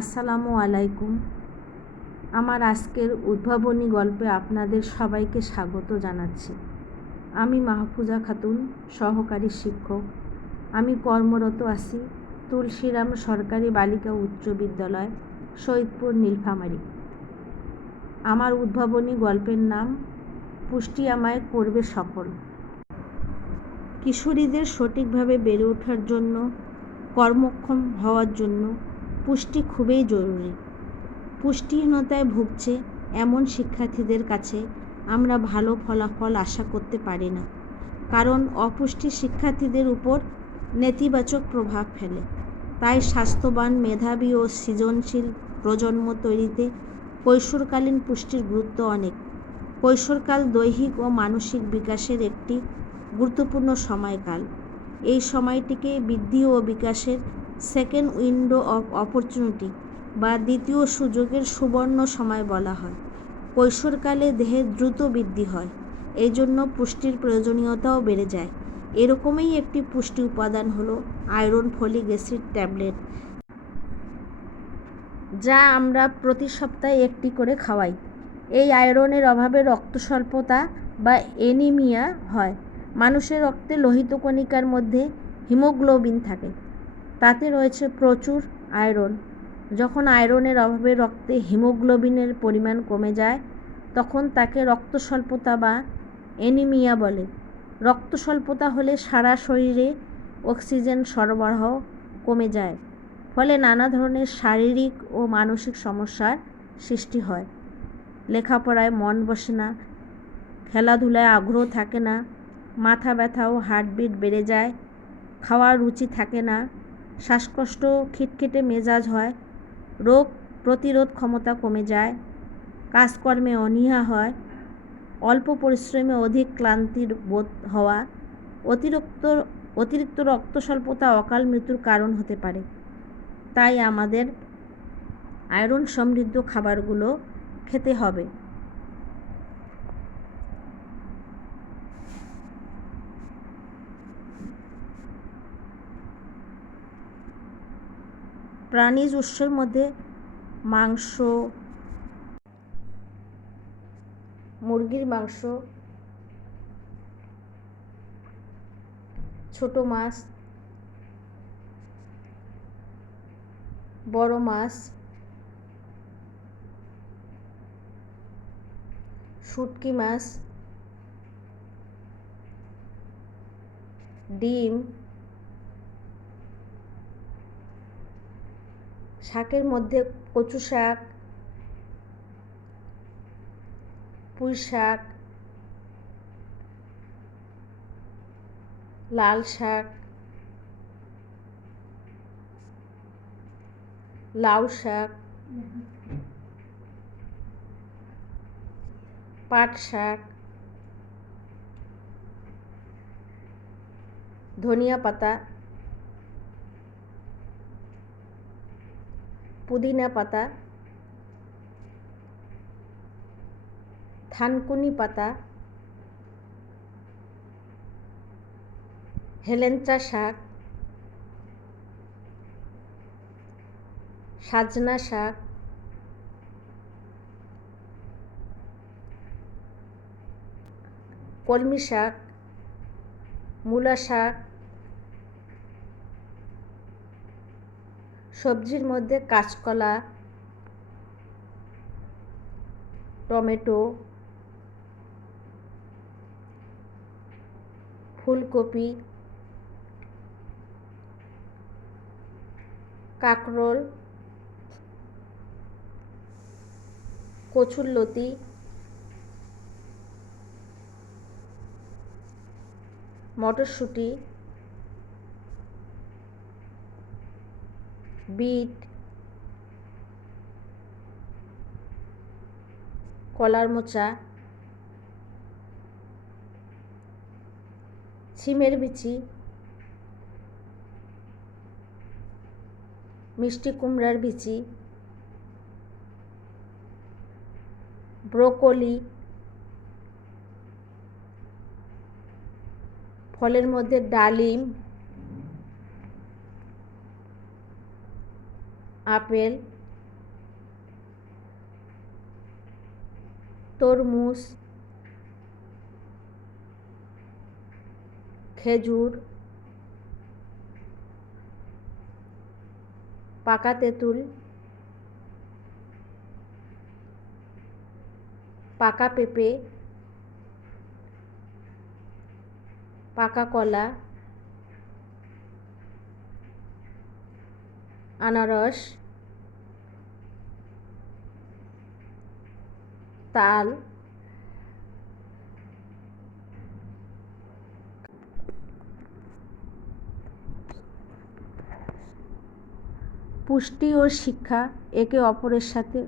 আসসালামু আলাইকুম। আমার আজকের উদ্ভাবনী গল্পে আপনাদের সবাইকে স্বাগত জানাচ্ছি। আমি মাহফুজা খাতুন, সহকারী শিক্ষক। আমি কর্মরত আছি তুলসীরাম সরকারি বালিকা উচ্চ বিদ্যালয়, সৈয়দপুর, নীলফামারী। আমার উদ্ভাবনী গল্পের নাম পুষ্টি আমায় করবে সফল। কিশোরীদের সঠিকভাবে বেড়ে ওঠার জন্য, কর্মক্ষম হওয়ার জন্য পুষ্টি খুবই জরুরি। পুষ্টিহীনতায় ভুগছে এমন শিক্ষার্থীদের কাছে আমরা ভালো ফলাফল আশা করতে পারি না, কারণ অপুষ্টি শিক্ষার্থীদের উপর নেতিবাচক প্রভাব ফেলে। তাই স্বাস্থ্যবান, মেধাবী ও সৃজনশীল প্রজন্ম তৈরিতে কৈশোরকালীন পুষ্টির গুরুত্ব অনেক। কৈশোরকাল দৈহিক ও মানসিক বিকাশের একটি গুরুত্বপূর্ণ সময়কাল। এই সময়টিকে বৃদ্ধি ও বিকাশের সেকেন্ড উইন্ডো অফ অপরচুনিটি বা দ্বিতীয় সুযোগের সুবর্ণ সময় বলা হয়। কৈশোরকালে দেহের দ্রুত বৃদ্ধি হয়, এই জন্য পুষ্টির প্রয়োজনীয়তাও বেড়ে যায়। এরকমই একটি পুষ্টি উপাদান হলো আয়রন ফলিক অ্যাসিড ট্যাবলেট, যা আমরা প্রতি সপ্তাহে একটি করে খাওয়াই। এই আয়রনের অভাবে রক্ত স্বল্পতা বা অ্যানিমিয়া হয়। মানুষের রক্তে লোহিত কণিকার মধ্যে হিমোগ্লোবিন থাকে, তাতে রয়েছে প্রচুর আয়রন। যখন আয়রনের অভাবে রক্তে হিমোগ্লোবিনের পরিমাণ কমে যায়, তখন তাকে রক্ত স্বল্পতা বা অ্যানিমিয়া বলে। রক্ত স্বল্পতা হলে সারা শরীরে অক্সিজেন সরবরাহ কমে যায়, ফলে নানা ধরনের শারীরিক ও মানসিক সমস্যার সৃষ্টি হয়। লেখাপড়ায় মন বসে না, খেলাধুলায় আগ্রহ থাকে না, মাথা ব্যথা ও হার্টবিট বেড়ে যায়, খাওয়ার রুচি থাকে না, শ্বাসকষ্ট, খিটখিটে মেজাজ হয়, রোগ প্রতিরোধ ক্ষমতা কমে যায়, কাজকর্মে অনীহা হয়, অল্প পরিশ্রমে অধিক ক্লান্তির বোধ হওয়া, অতিরিক্ত রক্ত স্বল্পতা অকাল মৃত্যুর কারণ হতে পারে। তাই আমাদের আয়রন সমৃদ্ধ খাবারগুলো খেতে হবে। প্রাণীজ উৎসের মধ্যে মাংস, মুরগির মাংস, ছোট মাছ, বড় মাছ, শুটকি মাছ, ডিম, শাকের মধ্যে কচু শাক, পুঁই শাক, লাল শাক, লাউ শাক, পাট শাক, ধনিয়া পাতা, পুদিনা পাতা, থানকুনি পাতা, হেলেঞ্চা শাক, সাজনা শাক, কলমি শাক, মূলা শাক। সবজির মধ্যে কাঁচকলা, টমেটো, ফুলকপি, কাঁকরোল, কচুরলতি, মটরশুঁটি, বিট, কলার মোচা, শিমের বিচি, মিষ্টি কুমড়ার বিচি, ব্রোকলি, ফলের মধ্যে ডালিম, আপেল, তরমুজ, খেজুর, পাকা তেঁতুল, পাকা পেঁপে, পাকা কলা, আনারস, তাল, পুষ্টি ও শিক্ষা একে অপরের সাথে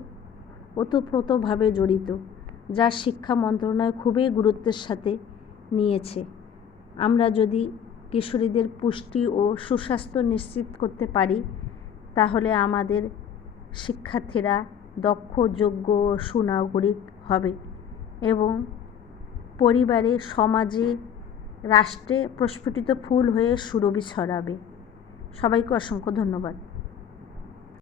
ওতপ্রোতভাবে জড়িত, যা শিক্ষা মন্ত্রণালয় খুবই গুরুত্বের সাথে নিয়েছে। আমরা যদি কিশোরীদের পুষ্টি ও সুস্বাস্থ্য নিশ্চিত করতে পারি, তাহলে আমাদের শিক্ষার্থীরা দক্ষ, যোগ্য ও সুনাগরিক হবে এবং পরিবারে, সমাজে, রাষ্ট্রে প্রস্ফুটিত ফুল হয়ে সুরভি ছড়াবে। সবাইকে অসংখ্য ধন্যবাদ।